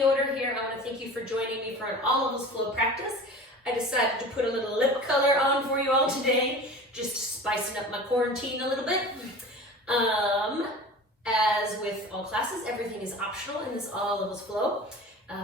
Yoder here. I want to thank you for joining me for an all levels flow practice. I decided to put a little lip color on for you all today, just spicing up my quarantine a little bit. As with all classes, everything is optional in this all levels flow.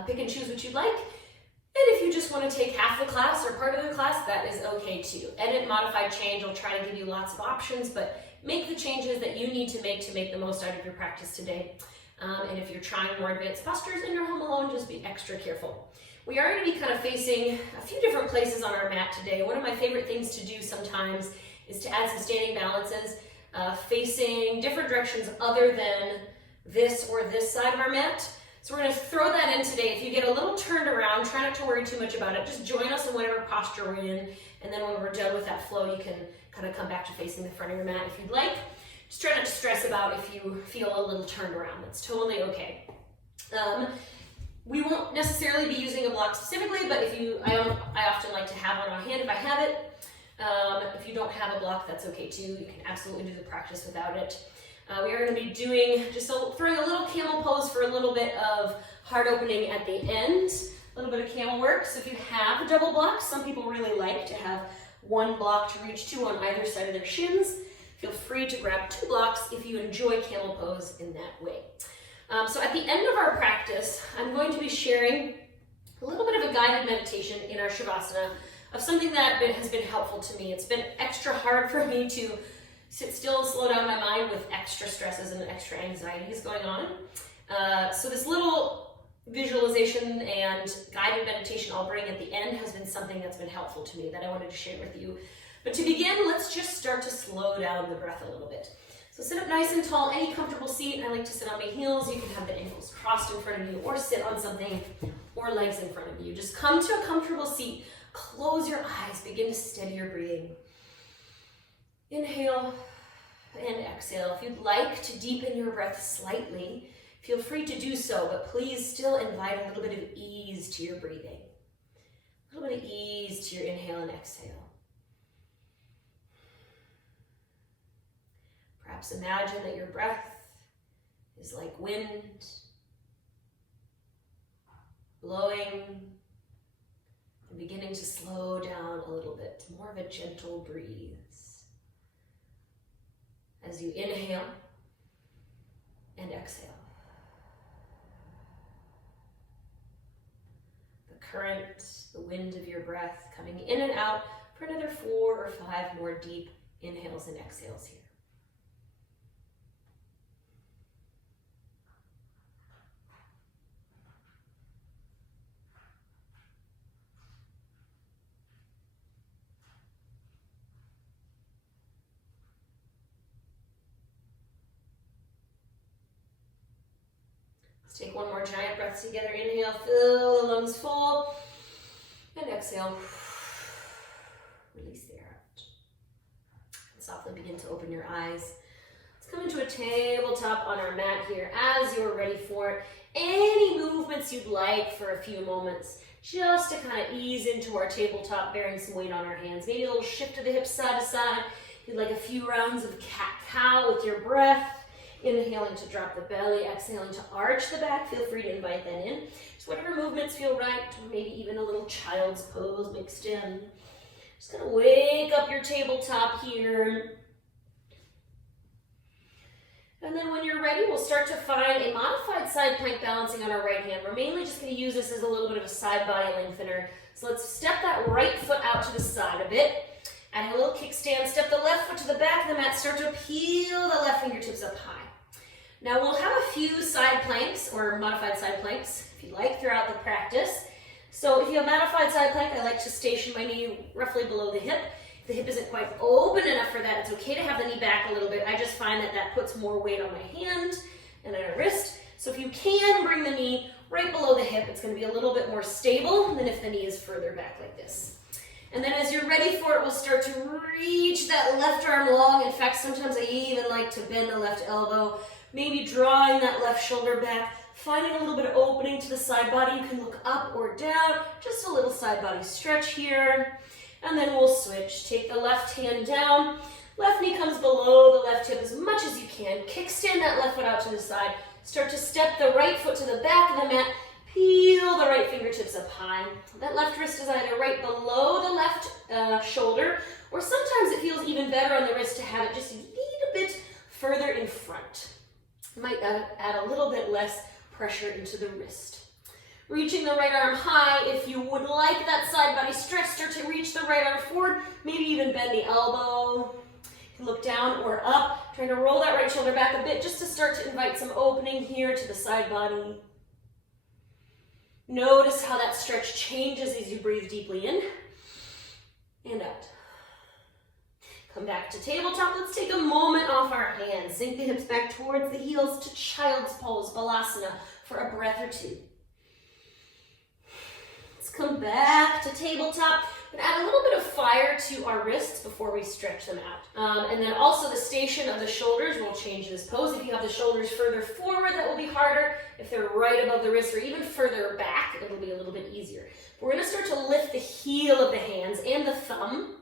Pick and choose what you'd like. And if you just want to take half the class or part of the class, that is okay too. Edit, modify, change. I'll try to give you lots of options, but make the changes that you need to make the most out of your practice today. And if you're trying more advanced postures and you're home alone, just be extra careful. We are going to be kind of facing a few different places on our mat today. One of my favorite things to do sometimes is to add some standing balances, facing different directions other than this or this side of our mat. So we're going to throw that in today. If you get a little turned around, try not to worry too much about it. Just join us in whatever posture we're in. And then when we're done with that flow, you can kind of come back to facing the front of your mat if you'd like. Just try not to stress about if you feel a little turned around. That's totally okay. We won't necessarily be using a block specifically, but I often like to have one on hand if I have it. If you don't have a block, that's okay too. You can absolutely do the practice without it. We are going to be doing throwing a little camel pose for a little bit of heart opening at the end, a little bit of camel work. So if you have double blocks, some people really like to have one block to reach to on either side of their shins. Feel free to grab 2 blocks if you enjoy camel pose in that way. So at the end of our practice, I'm going to be sharing a little bit of a guided meditation in our Shavasana of something that has been helpful to me. It's been extra hard for me to sit still and slow down my mind with extra stresses and extra anxieties going on. So this little visualization and guided meditation I'll bring at the end has been something that's been helpful to me that I wanted to share with you. But to begin, let's just start to slow down the breath a little bit. So sit up nice and tall, any comfortable seat. I like to sit on my heels. You can have the ankles crossed in front of you or sit on something or legs in front of you. Just come to a comfortable seat. Close your eyes, begin to steady your breathing. Inhale and exhale. If you'd like to deepen your breath slightly, feel free to do so, but please still invite a little bit of ease to your breathing. A little bit of ease to your inhale and exhale. Perhaps imagine that your breath is like wind, blowing and beginning to slow down a little bit, more of a gentle breeze. As you inhale and exhale. The current, the wind of your breath coming in and out for another 4 or 5 more deep inhales and exhales here. Take one more giant breath together. Inhale, fill the lungs full. And exhale. Release the air out. And softly begin to open your eyes. Let's come into a tabletop on our mat here as you're ready for it. Any movements you'd like for a few moments, just to kind of ease into our tabletop, bearing some weight on our hands. Maybe a little shift of the hips side to side. You'd like a few rounds of cat-cow with your breath. Inhaling to drop the belly, exhaling to arch the back. Feel free to invite that in. Just whatever movements feel right, maybe even a little child's pose mixed in. Just gonna wake up your tabletop here. And then when you're ready, we'll start to find a modified side plank balancing on our right hand. We're mainly just gonna use this as a little bit of a side body lengthener. So let's step that right foot out to the side a bit. Add a little kickstand, step the left foot to the back of the mat, start to peel the left fingertips up high. Now we'll have a few side planks or modified side planks, if you'd like, throughout the practice. So if you have modified side plank, I like to station my knee roughly below the hip. If the hip isn't quite open enough for that, it's okay to have the knee back a little bit. I just find that that puts more weight on my hand and on my wrist. So if you can bring the knee right below the hip, it's going to be a little bit more stable than if the knee is further back like this. And then as you're ready for it, we'll start to reach that left arm long. In fact, sometimes I even like to bend the left elbow. Maybe drawing that left shoulder back, finding a little bit of opening to the side body. You can look up or down, just a little side body stretch here. And then we'll switch. Take the left hand down, left knee comes below the left hip as much as you can. Kickstand that left foot out to the side. Start to step the right foot to the back of the mat, Peel the right fingertips up high. That left wrist is either right below the left shoulder, or sometimes it feels even better on the wrist to have it just a little bit further in front. Might add a little bit less pressure into the wrist. Reaching the right arm high. If you would like that side body stretch, start to reach the right arm forward. Maybe even bend the elbow. You can look down or up. Trying to roll that right shoulder back a bit just to start to invite some opening here to the side body. Notice how that stretch changes as you breathe deeply in and out. Come back to tabletop. Let's take a moment off our hands. Sink the hips back towards the heels to child's pose, balasana, for a breath or two. Let's come back to tabletop and add a little bit of fire to our wrists before we stretch them out. And then also the station of the shoulders will change this pose. If you have the shoulders further forward, that will be harder. If they're right above the wrist or even further back, it'll be a little bit easier. We're going to start to lift the heel of the hands and the thumb,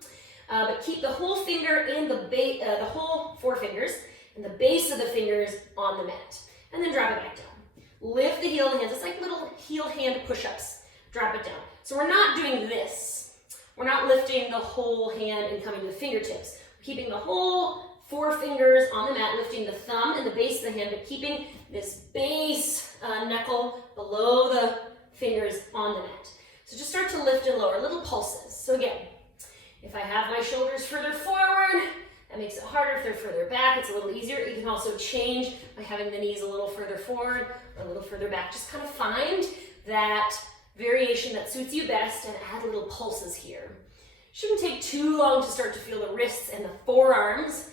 but keep the whole finger and the whole four fingers and the base of the fingers on the mat. And then drop it back down. Lift the heel of the hands. It's like little heel hand push-ups. Drop it down. So we're not doing this. We're not lifting the whole hand and coming to the fingertips. We're keeping the whole four fingers on the mat, lifting the thumb and the base of the hand, but keeping this base knuckle below the fingers on the mat. So just start to lift and lower, little pulses. So again, if I have my shoulders further forward, that makes it harder. If they're further back, it's a little easier. You can also change by having the knees a little further forward or a little further back. Just kind of find that variation that suits you best and add little pulses here. Shouldn't take too long to start to feel the wrists and the forearms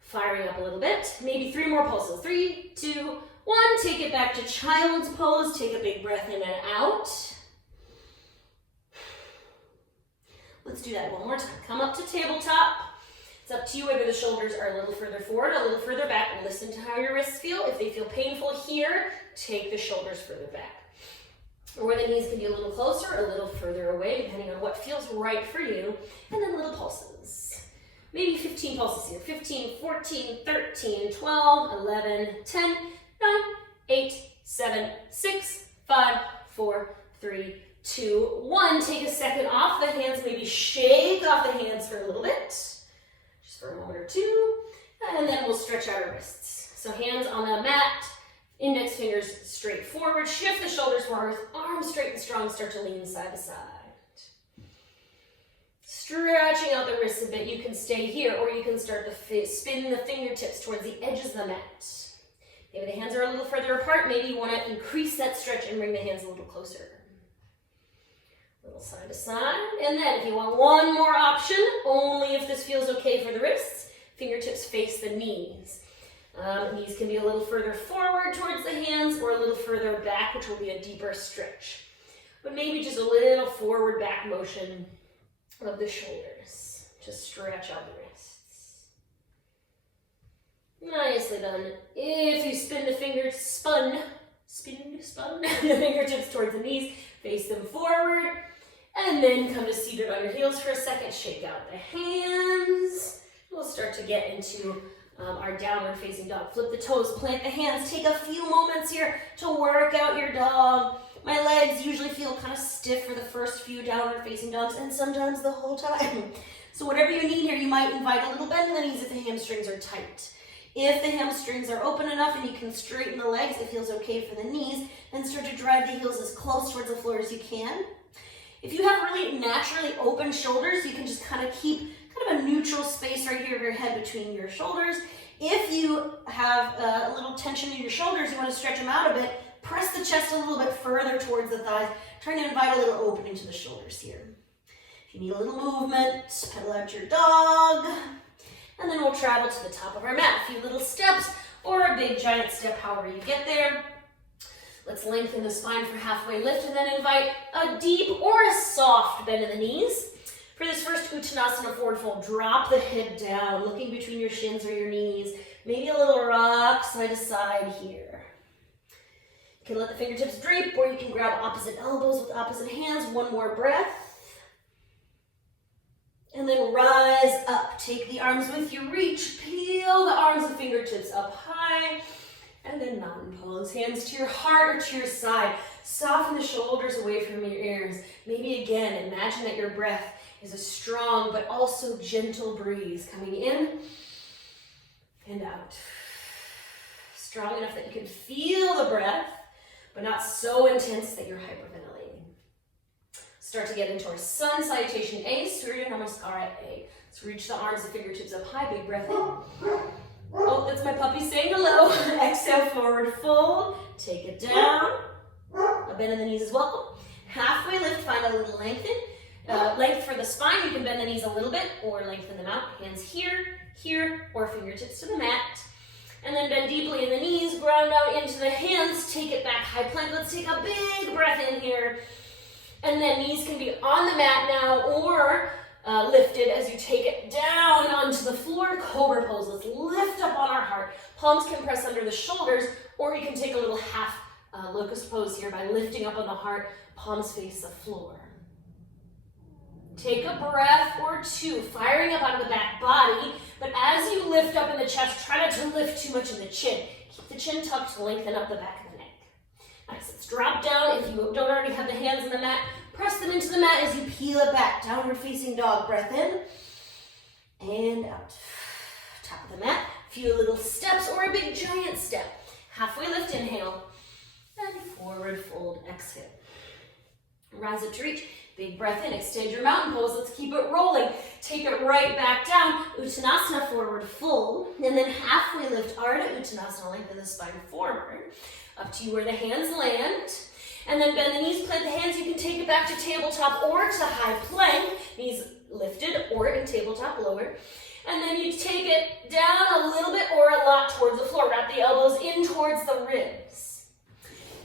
firing up a little bit. Maybe 3 more pulses. 3, 2, 1. Take it back to child's pose. Take a big breath in and out. Let's do that one more time. Come up to tabletop. It's up to you whether the shoulders are a little further forward, a little further back. Listen to how your wrists feel. If they feel painful here, take the shoulders further back. Or the knees can be a little closer, a little further away, depending on what feels right for you. And then little pulses. Maybe 15 pulses here. 15, 14, 13, 12, 11, 10, 9, 8, 7, 6, 5, 4, 3, 2, 1. Take a second off the hands. Maybe shake off the hands for a little bit. Just for a moment or two. And then we'll stretch out our wrists. So hands on the mat. Index fingers straight forward, shift the shoulders forward, arms straight and strong, start to lean side to side. Stretching out the wrists a bit, you can stay here or you can start to spin the fingertips towards the edges of the mat. Maybe the hands are a little further apart, maybe you want to increase that stretch and bring the hands a little closer. A little side to side, and then if you want one more option, only if this feels okay for the wrists, fingertips face the knees. Knees can be a little further forward towards the hands or a little further back, which will be a deeper stretch. But maybe just a little forward back motion of the shoulders to stretch out the wrists. Nicely done. If you spin the fingers, spin the fingertips towards the knees, face them forward, and then come to seated on your heels for a second. Shake out the hands. We'll start to get into our downward facing dog. Flip the toes, plant the hands. Take a few moments here to work out your dog. My legs usually feel kind of stiff for the first few downward facing dogs and sometimes the whole time. So whatever you need here, you might invite a little bend in the knees if the hamstrings are tight. If the hamstrings are open enough and you can straighten the legs, it feels okay for the knees, then start to drive the heels as close towards the floor as you can. If you have really naturally open shoulders, you can just kind of keep kind of a neutral space right here of your head between your shoulders. If you have a little tension in your shoulders, you want to stretch them out a bit, press the chest a little bit further towards the thighs, trying to invite a little opening to the shoulders here. If you need a little movement, pedal out your dog, and then we'll travel to the top of our mat. A few little steps or a big giant step, however you get there. Let's lengthen the spine for halfway lift and then invite a deep or a soft bend in the knees. For this first Uttanasana forward fold, drop the head down, looking between your shins or your knees. Maybe a little rock side to side here. You can let the fingertips drape or you can grab opposite elbows with opposite hands. One more breath. And then rise up. Take the arms with you. Reach. Peel the arms and fingertips up high. And then mountain pose, hands to your heart or to your side. Soften the shoulders away from your ears. Maybe again, imagine that your breath is a strong but also gentle breeze coming in and out. Strong enough that you can feel the breath, but not so intense that you're hyperventilating. Start to get into our sun salutation A, Surya Namaskara A. Let's reach the arms and fingertips up high, big breath in. Oh, that's my puppy saying hello. Exhale, forward fold. Take it down. A bend in the knees is welcome. Halfway lift, find a little lengthen. Length for the spine. You can bend the knees a little bit or lengthen them out. Hands here, here, or fingertips to the mat. And then bend deeply in the knees, ground out into the hands. Take it back, high plank. Let's take a big breath in here. And then knees can be on the mat now or lifted as you take it down onto the floor. Cobra pose. Let's lift up on our heart. Palms can press under the shoulders, or you can take a little half locust pose here by lifting up on the heart. Palms face the floor. Take a breath or two, firing up out of the back body. But as you lift up in the chest, try not to lift too much in the chin. Keep the chin tucked to lengthen up the back of the neck. Nice. Let's drop down. If you don't already have the hands in the mat, press them into the mat as you peel it back. Downward facing dog. Breath in and out. Top of the mat. A few little steps or a big giant step. Halfway lift, inhale. And forward fold, exhale. Rise up to reach. Big breath in, extend your mountain pose. Let's keep it rolling. Take it right back down. Uttanasana, forward fold. And then halfway lift, Ardha Uttanasana, lengthen the spine forward. Up to you where the hands land. And then bend the knees, plant the hands. You can take it back to tabletop or to high plank. Knees lifted or in tabletop lower. And then you take it down a little bit or a lot towards the floor. Wrap the elbows in towards the ribs.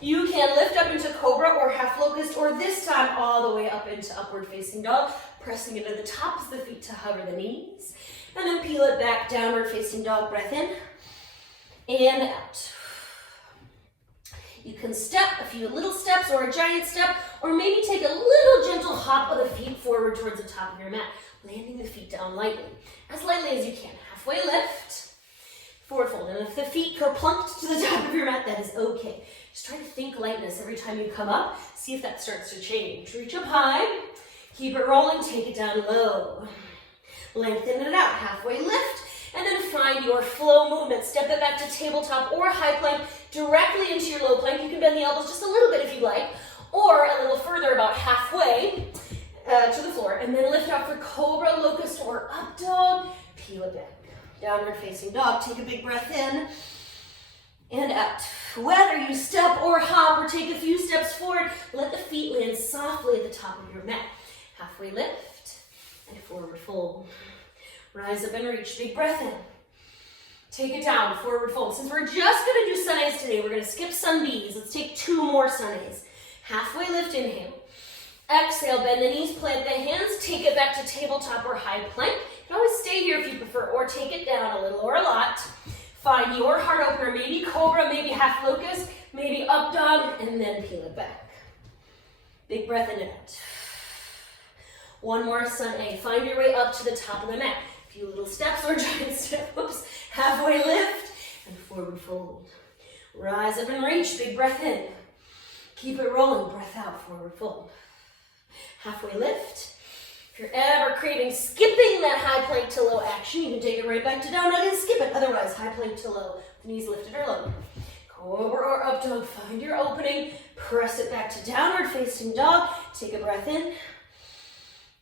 You can lift up into cobra or half locust, or this time all the way up into upward facing dog, pressing into the tops of the feet to hover the knees. And then peel it back, downward facing dog, breath in and out. You can step a few little steps or a giant step, or maybe take a little gentle hop of the feet forward towards the top of your mat, landing the feet down lightly as you can. Halfway lift, forward fold. And if the feet go plunked to the top of your mat, that is okay. Just try to think lightness every time you come up. See if that starts to change. Reach up high. Keep it rolling. Take it down low. Lengthen it out. Halfway lift. And then find your flow movement. Step it back to tabletop or high plank directly into your low plank. You can bend the elbows just a little bit if you like, or a little further, about halfway to the floor. And then lift out for cobra, locust, or up dog. Peel it back. Downward facing dog. Take a big breath in and out. Whether you step or hop or take a few steps forward, let the feet land softly at the top of your mat. Halfway lift and forward fold. Rise up and reach. Big breath in. Take it down, forward fold. Since we're just going to do sun A's today, we're going to skip sun B's. Let's take 2 more sun A's. Halfway lift, inhale. Exhale, bend the knees, plant the hands, take it back to tabletop or high plank. You can always stay here if you prefer, or take it down a little or a lot. Find your heart opener, maybe cobra, maybe half locust, maybe up dog, and then peel it back. Big breath in and out. One more sun A. Find your way up to the top of the mat. A few little steps or giant step. Oops. Halfway lift and forward fold. Rise up and reach. Big breath in. Keep it rolling. Breath out. Forward fold. Halfway lift. If you're ever craving skipping that high plank to low action, you can take it right back to down dog and skip it. Otherwise, high plank to low. Knees lifted or low. Cobra or up dog. Find your opening. Press it back to downward facing dog. Take a breath in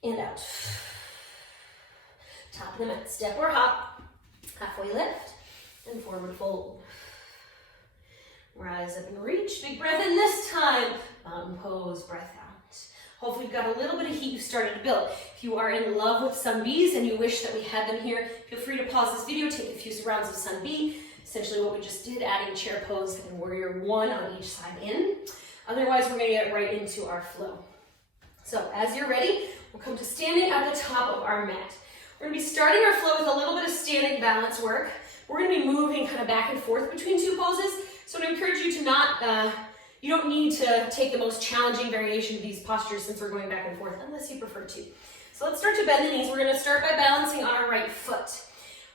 and out. Top of the mat. Step or hop. Halfway lift and forward fold. Rise up and reach. Big breath in this time. Mountain pose. Breath out. Hopefully you've got a little bit of heat you've started to build. If you are in love with sun B's and you wish that we had them here, feel free to pause this video, take a few rounds of sun B. Essentially what we just did, adding chair pose and warrior 1 on each side in. Otherwise, we're going to get right into our flow. So as you're ready, we'll come to standing at the top of our mat. We're going to be starting our flow with a little bit of standing balance work. We're going to be moving kind of back and forth between 2 poses. So I encourage you to not, you don't need to take the most challenging variation of these postures since we're going back and forth, unless you prefer to. So let's start to bend the knees. We're going to start by balancing on our right foot.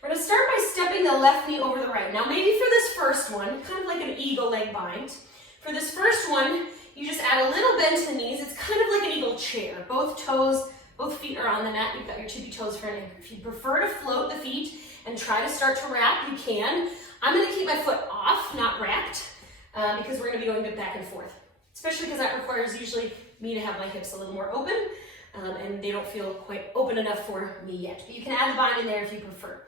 We're gonna start by stepping the left knee over the right. Now maybe for this first one, kind of like an eagle leg bind. For this first one, you just add a little bend to the knees. It's kind of like an eagle chair. Both feet are on the mat. You've got your tippy toes for an anchor. If you prefer to float the feet and try to start to wrap, you can. I'm gonna keep my foot off, not wrapped, because we're gonna be going back and forth. Especially because that requires usually me to have my hips a little more open, and they don't feel quite open enough for me yet. But you can add the bind in there if you prefer.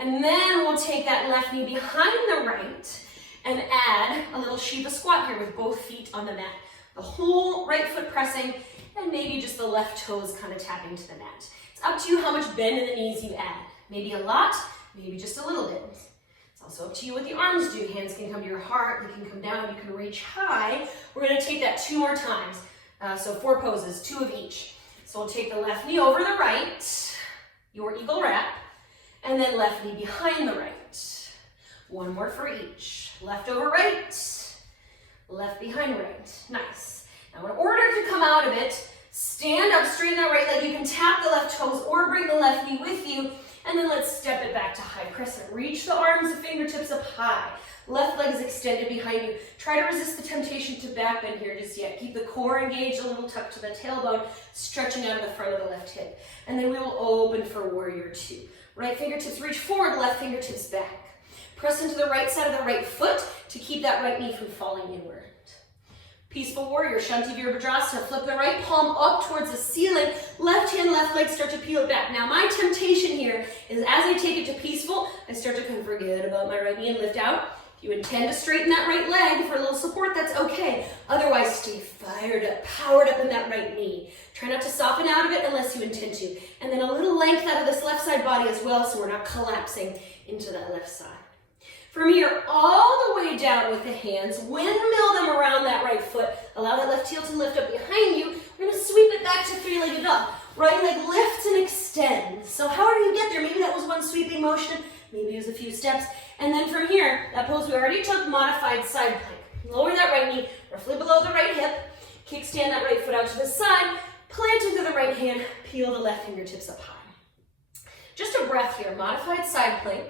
And then we'll take that left knee behind the right and add a little Shiva squat here with both feet on the mat. The whole right foot pressing and maybe just the left toes kind of tapping to the mat. It's up to you how much bend in the knees you add. Maybe a lot, maybe just a little bit. It's also up to you what the arms do. Hands can come to your heart, they can come down, you can reach high. We're gonna take that 2 more times. So 4 poses, 2 of each. So we'll take the left knee over the right, your eagle wrap, and then left knee behind the right. 1 more for each. Left over right, left behind right. Nice. Now in order to come out of it, stand up, straighten that right leg. You can tap the left toes or bring the left knee with you, and then let's step it back to high crescent. Reach the arms, the fingertips up high. Left leg is extended behind you. Try to resist the temptation to back bend here just yet. Keep the core engaged, a little tuck to the tailbone, stretching out of the front of the left hip. And then we will open for warrior 2. Right fingertips reach forward, left fingertips back. Press into the right side of the right foot to keep that right knee from falling inward. Peaceful warrior, Shanti Virabhadrasana. Flip the right palm up towards the ceiling. Left hand, left leg, start to peel it back. Now my temptation here is as I take it to peaceful, I start to kind of forget about my right knee and lift out. If you intend to straighten that right leg for a little support, that's okay. Otherwise, stay fired up, powered up in that right knee. Try not to soften out of it unless you intend to. And then a little length out of this left side body as well, so we're not collapsing into that left side. From here, all the way down with the hands, windmill them around that right foot. Allow that left heel to lift up behind you. We're gonna sweep it back to 3-legged dog. Right leg lifts and extends. So however you get there, maybe that was one sweeping motion, maybe it was a few steps. And then from here, that pose we already took, modified side plank. Lower that right knee, roughly below the right hip. Kickstand that right foot out to the side. Plant into the right hand, peel the left fingertips up high. Just a breath here, modified side plank.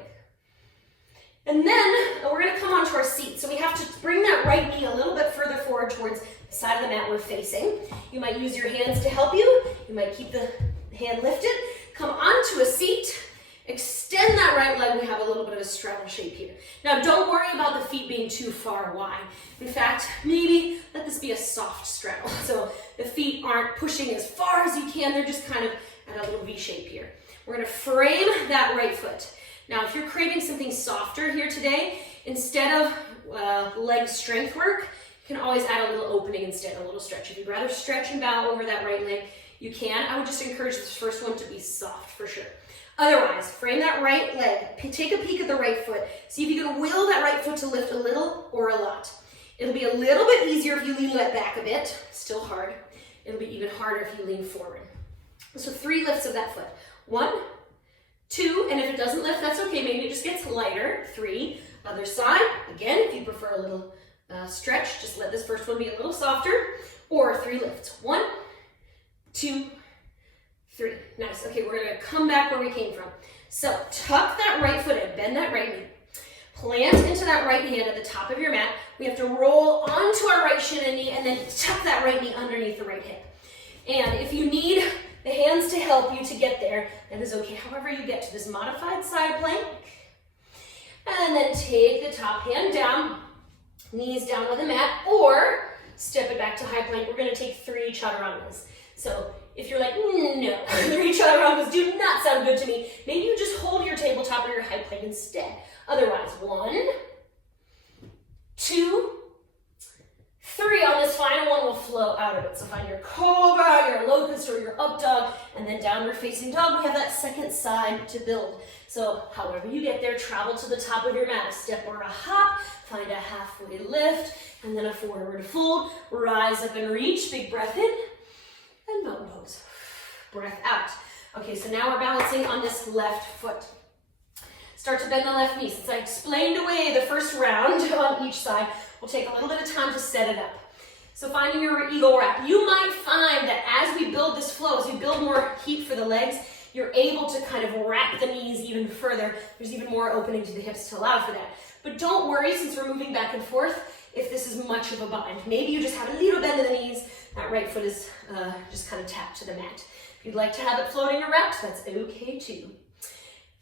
And then we're gonna come onto our seat. So we have to bring that right knee a little bit further forward towards the side of the mat we're facing. You might use your hands to help you. You might keep the hand lifted. Come onto a seat. Extend that right leg. We have a little bit of a straddle shape here. Now don't worry about the feet being too far wide. In fact, maybe let this be a soft straddle. So the feet aren't pushing as far as you can. They're just kind of at a little V shape here. We're gonna frame that right foot. Now, if you're craving something softer here today, instead of leg strength work, you can always add a little opening instead, a little stretch. If you'd rather stretch and bow over that right leg, you can. I would just encourage this first one to be soft for sure. Otherwise, frame that right leg. Take a peek at the right foot. See if you can will that right foot to lift a little or a lot. It'll be a little bit easier if you lean that back a bit. Still hard. It'll be even harder if you lean forward. So 3 lifts of that foot. 1, 2, and if it doesn't lift, that's okay. Maybe it just gets lighter. 3, other side. Again, if you prefer a little stretch, just let this first one be a little softer. Or 3 lifts. 1, 2, 3. Nice. Okay, we're gonna come back where we came from. So tuck that right foot in, bend that right knee. Plant into that right hand at the top of your mat. We have to roll onto our right shin and knee and then tuck that right knee underneath the right hip. And if you need the hands to help you to get there, that is okay. However you get to this modified side plank. And then take the top hand down, knees down on the mat, or step it back to high plank. We're gonna take 3 chaturangas. So if you're like, no, 3 chaturangas do not sound good to me, maybe you just hold your tabletop or your high plank instead. Otherwise, 1, 2, 3. On this final one, we'll flow out of it. So find your cobra, your locust, or your up dog, and then downward facing dog. We have that second side to build. So however you get there, travel to the top of your mat. A step or a hop, find a halfway lift, and then a forward fold. Rise up and reach, big breath in, and mountain pose. Breath out. Okay, so now we're balancing on this left foot. Start to bend the left knee. Since I explained away the first round on each side, we'll take a little bit of time to set it up. So finding your eagle wrap. You might find that as we build this flow, as we build more heat for the legs, you're able to kind of wrap the knees even further. There's even more opening to the hips to allow for that. But don't worry, since we're moving back and forth, if this is much of a bind. Maybe you just have a little bend in the knees, that right foot is just kind of tapped to the mat. If you'd like to have it floating or wrapped, that's okay too.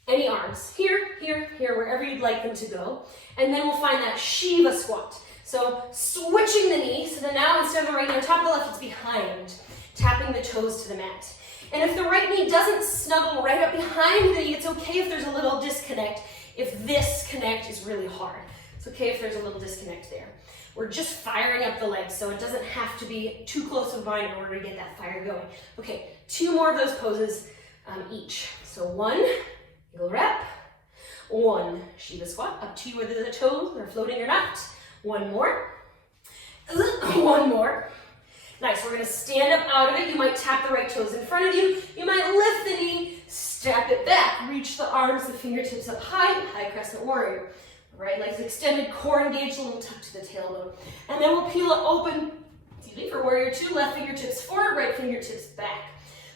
Any arms, here, here, here, wherever you'd like them to go. And then we'll find that Shiva squat. So switching the knee, so then now instead of the right knee on top of the left, it's behind, tapping the toes to the mat. And if the right knee doesn't snuggle right up behind the knee, it's okay if there's a little disconnect, if this connect is really hard. It's okay if there's a little disconnect there. We're just firing up the legs, so it doesn't have to be too close of a bind in order to get that fire going. Okay, 2 more of those poses each. So 1, eagle wrap, 1, Shiva squat, up to you whether the toes are floating or not. 1 more, 1 more. Nice, we're gonna stand up out of it. You might tap the right toes in front of you. You might lift the knee, step it back, reach the arms, the fingertips up high, high crescent warrior. Right legs extended, core engaged, a little tuck to the tailbone. And then we'll peel it open, for warrior 2, left fingertips forward, right fingertips back.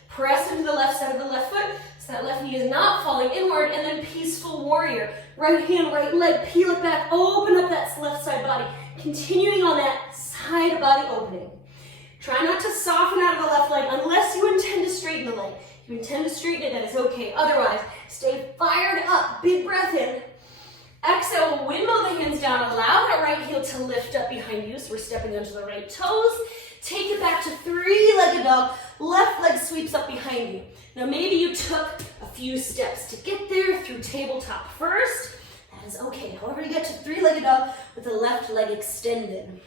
Press into the left side of the left foot, so that left knee is not falling inward, and then peaceful warrior. Right hand, right leg, peel it back, open up that left side body. Continuing on that side body opening. Try not to soften out of the left leg unless you intend to straighten the leg. If you intend to straighten it, that is okay. Otherwise, stay fired up, big breath in. Exhale, windmill the hands down, allow that right heel to lift up behind you, so we're stepping onto the right toes. Take it back to 3-legged dog, left leg sweeps up behind you. Now maybe you took a few steps to get there through tabletop first, that is okay. However, you get to 3-legged dog with the left leg extended.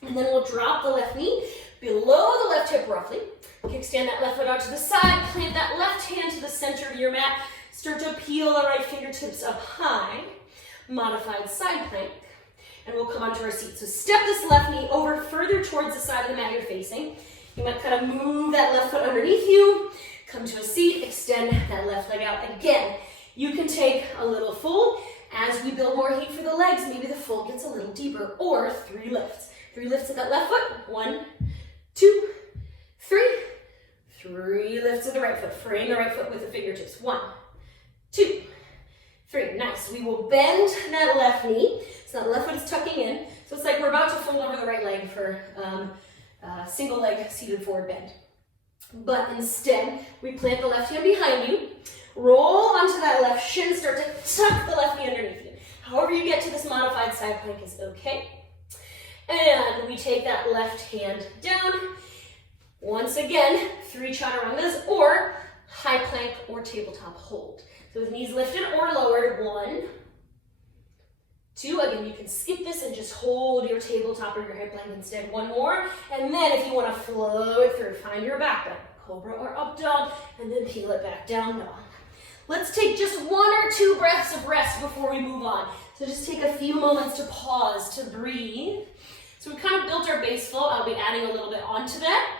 And then we'll drop the left knee below the left hip roughly. Kickstand that left foot out to the side, plant that left hand to the center of your mat, start to peel the right fingertips up high. Modified side plank, and we'll come onto our seat. So step this left knee over further towards the side of the mat you're facing. You might kind of move that left foot underneath you, come to a seat, extend that left leg out. Again, you can take a little fold. As we build more heat for the legs, maybe the fold gets a little deeper, or 3 lifts. 3 lifts at that left foot. 1, 2, 3. 3 lifts at the right foot. Frame the right foot with the fingertips. 1, 2, 3, nice. We will bend that left knee, so that left foot is tucking in. So it's like we're about to fold over the right leg for single leg seated forward bend. But instead, we plant the left hand behind you, roll onto that left shin, start to tuck the left knee underneath you. However you get to this modified side plank is okay. And we take that left hand down. Once again, 3 chaturangas or high plank or tabletop hold. So with knees lifted or lowered, 1, 2, again, you can skip this and just hold your tabletop or your hip plank instead. 1 more, and then if you want to flow it through, find your back bend, cobra or up dog, and then peel it back down dog. Let's take just 1 or 2 breaths of rest before we move on. So just take a few moments to pause, to breathe. So we kind of built our base flow. I'll be adding a little bit onto that.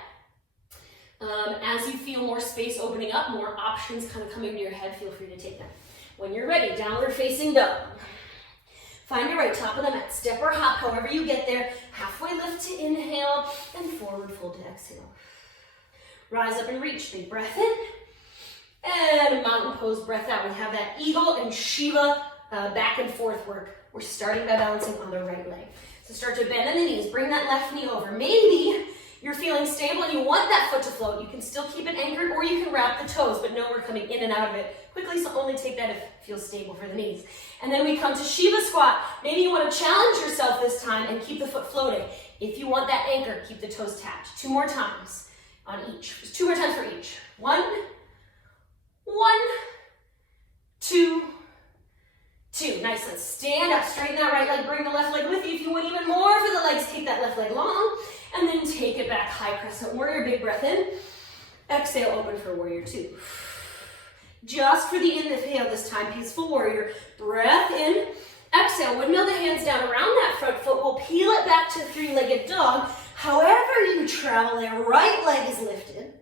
As you feel more space opening up, more options kind of coming into your head, feel free to take them. When you're ready, downward facing dog. Find your right, top of the mat, step or hop, however you get there. Halfway lift to inhale, and forward fold to exhale. Rise up and reach, big breath in. And mountain pose, breath out. We have that eagle and Shiva back and forth work. We're starting by balancing on the right leg. So start to bend in the knees, bring that left knee over. Maybe you're feeling stable and you want that foot to float. You can still keep it anchored, or you can wrap the toes, but know we're coming in and out of it quickly, so only take that if it feels stable for the knees. And then we come to Shiva squat. Maybe you want to challenge yourself this time and keep the foot floating. If you want that anchor, keep the toes tapped. 2 more times on each. Just 2 more times for each. 1, 2, 2. Nice. Let's stand up, straighten that right leg, bring the left leg with you. If you want even more for the legs, take that left leg long, and then take it back, high crescent warrior, big breath in. Exhale, open for warrior 2. Just for the inhale this time, peaceful warrior. Breath in. Exhale, windmill the hands down around that front foot. We'll peel it back to 3-legged dog. However you travel there, right leg is lifted.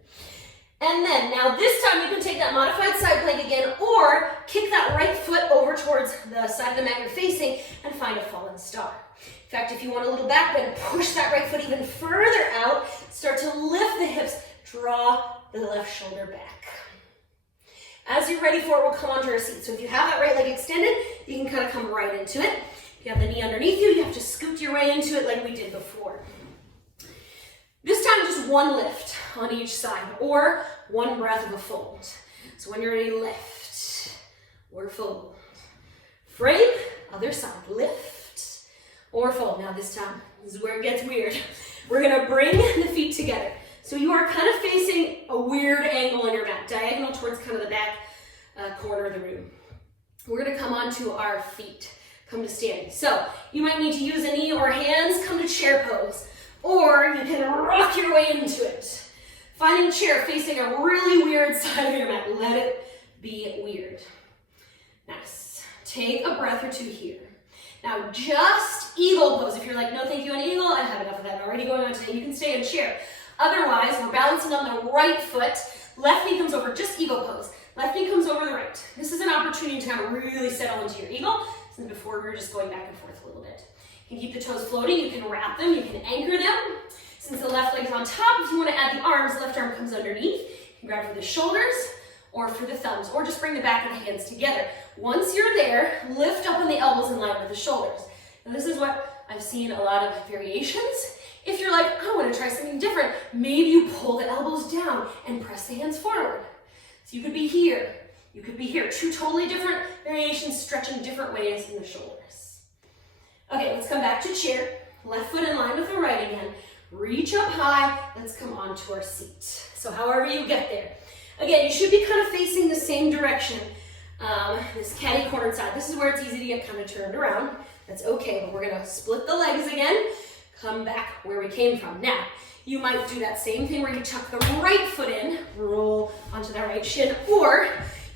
And then, now this time you can take that modified side plank again, or kick that right foot over towards the side of the mat you're facing and find a fallen star. In fact, if you want a little back bend, push that right foot even further out. Start to lift the hips, draw the left shoulder back. As you're ready for it, we'll come onto our seat. So if you have that right leg extended, you can kind of come right into it. If you have the knee underneath you, you have to scoot your way into it like we did before. This time, just one lift on each side, or one breath of a fold. So when you're ready, lift or fold. Frame, other side, lift or fold. Now this time, this is where it gets weird. We're gonna bring the feet together. So you are kind of facing a weird angle on your mat, diagonal towards kind of the back corner of the room. We're gonna come onto our feet, come to standing. So you might need to use a knee or hands, come to chair pose, or you can rock your way into it. Finding a chair facing a really weird side of your mat, let it be weird. Nice. Take a breath or two here. Now just eagle pose. If you're like, no thank you on eagle, I have enough of that already going on today, you can stay in chair. Otherwise, we're balancing on the right foot. Left knee comes over, just eagle pose. Left knee comes over the right. This is an opportunity to kind of really settle into your eagle, since before we were just going back and forth a little bit. You can keep the toes floating, you can wrap them, you can anchor them. Since the left leg is on top, if you want to add the arms, left arm comes underneath. You can grab for the shoulders or for the thumbs, or just bring the back of the hands together. Once you're there, lift up on the elbows in line with the shoulders. And this is what I've seen a lot of variations. If you're like, I want to try something different, maybe you pull the elbows down and press the hands forward. So you could be here, you could be here. Two totally different variations, stretching different ways in the shoulders. Okay, let's come back to chair. Left foot in line with the right again. Reach up high, let's come onto our seat. So however you get there. Again, you should be kind of facing the same direction, this catty-cornered side. This is where it's easy to get kind of turned around. That's okay, but we're gonna split the legs again, come back where we came from. Now, you might do that same thing where you tuck the right foot in, roll onto the right shin, or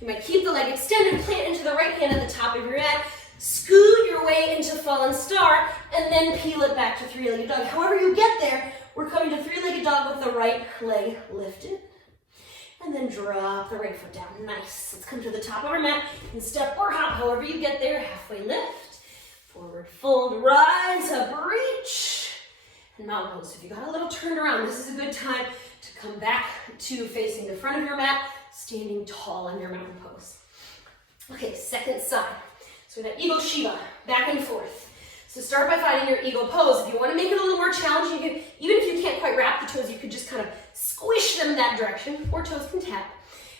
you might keep the leg extended, plant into the right hand at the top of your mat, scoot your way into fallen star, and then peel it back to three-legged dog. However you get there, we're coming to three-legged dog with the right leg lifted. And then drop the right foot down. Nice. Let's come to the top of our mat and step or hop. However you get there, halfway lift. Forward fold, rise up, reach. And mountain pose. If you got a little turned around, this is a good time to come back to facing the front of your mat, standing tall in your mountain pose. Okay, second side. So that Eagle Shiva, back and forth. So start by finding your eagle pose. If you want to make it a little more challenging, you can, even if you can't quite wrap the toes, you could just kind of squish them in that direction, or toes can tap.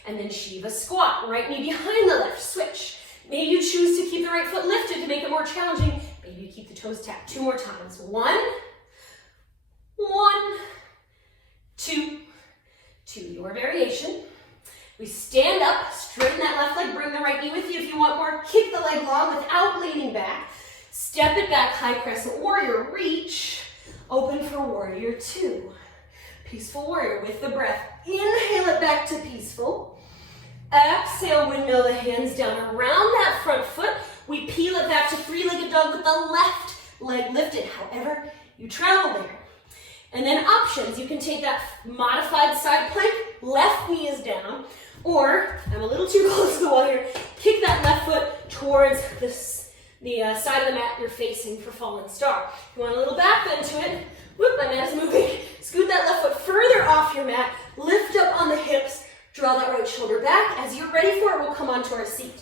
And then Shiva squat, right knee behind the left, switch. Maybe you choose to keep the right foot lifted to make it more challenging. Maybe you keep the toes tapped. Two more times. One, two, your variation. We stand up, straighten that left leg, bring the right knee with you if you want more. Kick the leg long without leaning back. Step it back, high crescent warrior, reach. Open for warrior two. Peaceful warrior with the breath. Inhale it back to peaceful. Exhale, windmill the hands down around that front foot. We peel it back to three-legged dog with the left leg lifted, however you travel there. And then options, you can take that modified side plank, left knee is down, or, I'm a little too close to the wall here, kick that left foot towards the side of the mat you're facing for fallen star. If you want a little back bend to it, whoop, my mat is moving. Scoot that left foot further off your mat, lift up on the hips, draw that right shoulder back. As you're ready for it, we'll come onto our seat.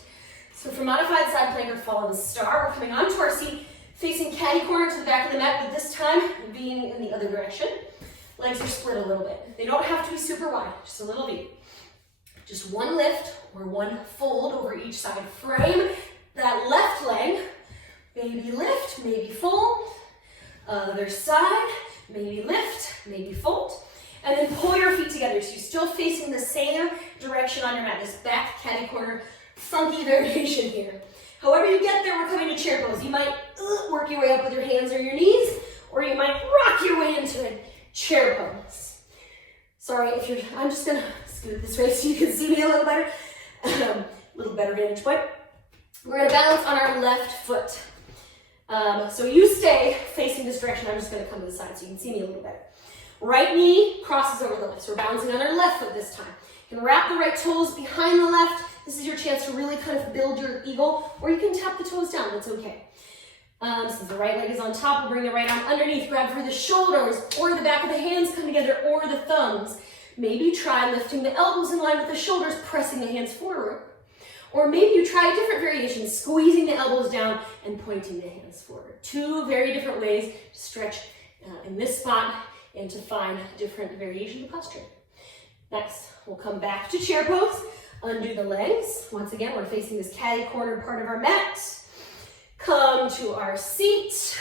So for modified side plank or fallen star, we're coming onto our seat, facing catty corner to the back of the mat, but this time being in the other direction. Legs are split a little bit. They don't have to be super wide, just a little V. Just one lift or one fold over each side. Frame that left leg, maybe lift, maybe fold. Other side, maybe lift, maybe fold. And then pull your feet together so you're still facing the same direction on your mat. This back catty corner, funky variation here. However you get there, we're coming to chair pose. You might work your way up with your hands or your knees, or you might rock your way into it. Chair pose. Sorry if you're, I'm just gonna scoot this way so you can see me a little better. Little better vantage point. We're gonna balance on our left foot. So you stay facing this direction. I'm just gonna come to the side so you can see me a little better. Right knee crosses over the left. So we're balancing on our left foot this time. You can wrap the right toes behind the left. This is your chance to really kind of build your eagle, or you can tap the toes down, that's okay. Since the right leg is on top, we'll bring the right arm underneath, grab for the shoulders, or the back of the hands come together, or the thumbs. Maybe try lifting the elbows in line with the shoulders, pressing the hands forward. Or maybe you try a different variation, squeezing the elbows down and pointing the hands forward. Two very different ways to stretch in this spot and to find different variations of posture. Next, we'll come back to chair pose, undo the legs. Once again, we're facing this catty-cornered part of our mat. Come to our seat.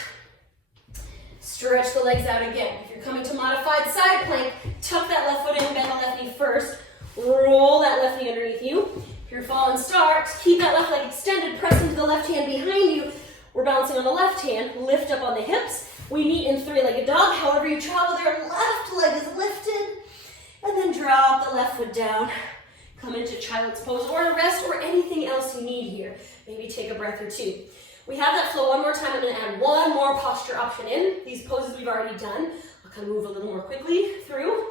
Stretch the legs out again. If you're coming to modified side plank, tuck that left foot in, bend the left knee first. Roll that left knee underneath you. If you're fallen start, keep that left leg extended, press into the left hand behind you. We're balancing on the left hand, lift up on the hips. We meet in three-legged dog. However you travel there, left leg is lifted. And then drop the left foot down. Come into child's pose or a rest or anything else you need here. Maybe take a breath or two. We have that flow one more time. I'm going to add one more posture option in. These poses we've already done. I'll kind of move a little more quickly through.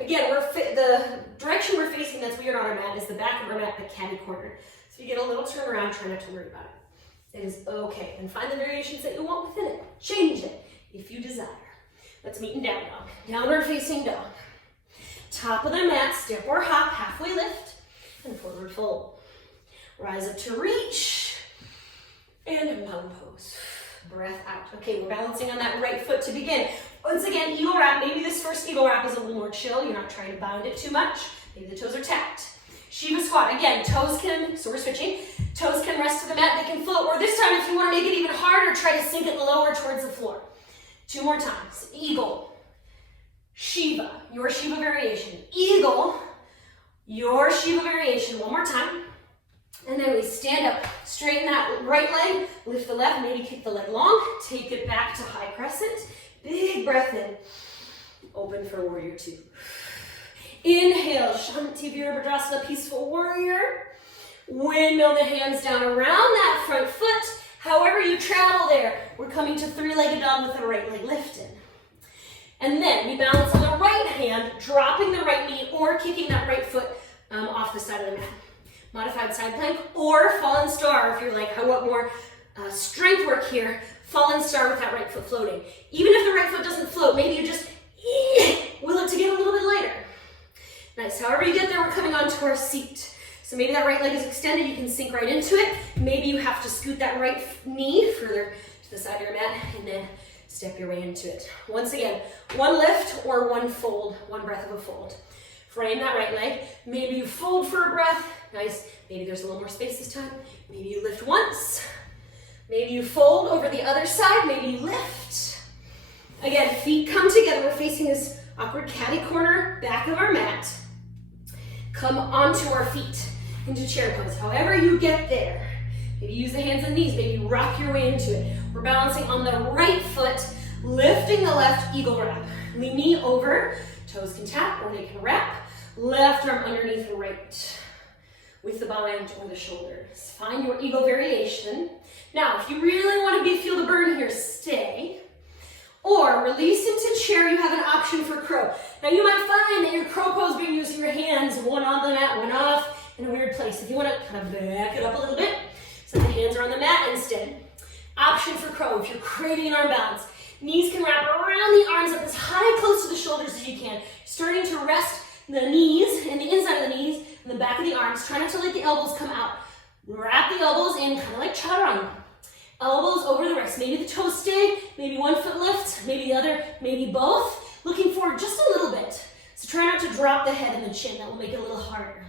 Again, the direction we're facing that's weird on our mat is the back of our mat, but catty corner. So you get a little turn around, try not to worry about it. It is okay. And find the variations that you want within it. Change it if you desire. Let's meet in down dog. Downward facing dog. Top of the mat, step or hop, halfway lift, and forward fold. Rise up to reach. And mountain pose. Breath out. Okay, we're balancing on that right foot to begin. Once again, eagle wrap. Maybe this first eagle wrap is a little more chill. You're not trying to bound it too much. Maybe the toes are tapped. Shiva squat. Again, toes can, so we're switching. Toes can rest to the mat. They can float. Or this time, if you want to make it even harder, try to sink it lower towards the floor. Two more times. Eagle. Shiva. Your Shiva variation. Eagle. Your Shiva variation. One more time. And then we stand up, straighten that right leg, lift the left, maybe kick the leg long, take it back to high crescent. Big breath in. Open for warrior two. Inhale, Shanti Virabhadrasana, peaceful warrior. Windmill the hands down around that front foot. However you travel there, we're coming to three-legged dog with the right leg lifted. And then we balance on the right hand, dropping the right knee or kicking that right foot off the side of the mat. Modified side plank or fallen star if you're like, I want more strength work here. Fallen star with that right foot floating. Even if the right foot doesn't float, maybe you just will it to get a little bit lighter. Nice. However you get there, we're coming onto our seat. So maybe that right leg is extended, you can sink right into it. Maybe you have to scoot that right knee further to the side of your mat and then step your way into it. Once again, one lift or one fold, one breath of a fold. Frame that right leg. Maybe you fold for a breath. Nice. Maybe there's a little more space this time. Maybe you lift once. Maybe you fold over the other side. Maybe you lift. Again, feet come together. We're facing this awkward catty corner back of our mat. Come onto our feet into chair pose. However you get there. Maybe use the hands and knees. Maybe rock your way into it. We're balancing on the right foot, lifting the left eagle wrap. Lean knee over. Toes can tap or they can wrap. Left arm underneath the right with the bind or the shoulders. Find your eagle variation. Now, if you really want to feel the burn here, stay. Or release into chair, you have an option for crow. Now, you might find that your crow pose being using your hands, one on the mat, one off, in a weird place. If you want to kind of back it up a little bit, so the hands are on the mat instead. Option for crow, if you're craving an arm balance. Knees can wrap around the arms up as high close to the shoulders as you can. Starting to rest the knees and the inside of the knees and the back of the arms. Try not to let the elbows come out. Wrap the elbows in, kind of like chaturanga. Elbows over the wrist. Maybe the toes stay, maybe one foot lifts, maybe the other, maybe both. Looking forward just a little bit. So try not to drop the head and the chin. That will make it a little harder